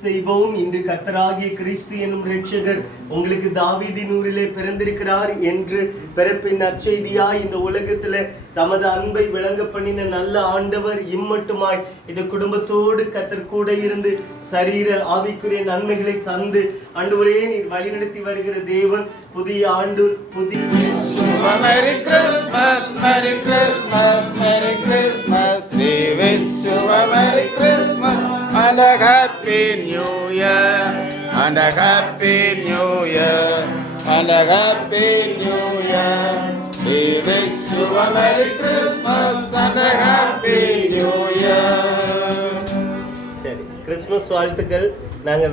செய்வோம். இன்று கர்த்தராகிய கிறிஸ்து என்னும் இரட்சகர் உங்களுக்கு தாவீதின் ஊரிலே பிறந்திருக்கிறார் என்று பிறப்பின் நற்செய்தியாய் இந்த உலகத்துல தமது அன்பை விளங்க பண்ணின நல்ல ஆண்டவர் இம்மட்டுமாய் இந்த குடும்பத்தோடு கர்த்தர் கூட இருந்து சரீர ஆவிக்குரிய நன்மைகளை தந்து ஆண்டவரே நீர் வழிநடத்தி வருகிற தேவன் புதிய ஆண்டு புதிய Merry Christmas, Merry Christmas, Merry Christmas. We wish you a Merry Christmas and a Happy New Year, and a Happy New Year, and a Happy New Year. We wish you a Merry Christmas and a Happy New Year. சரி, Christmas வாழ்த்துக்கள். நாங்க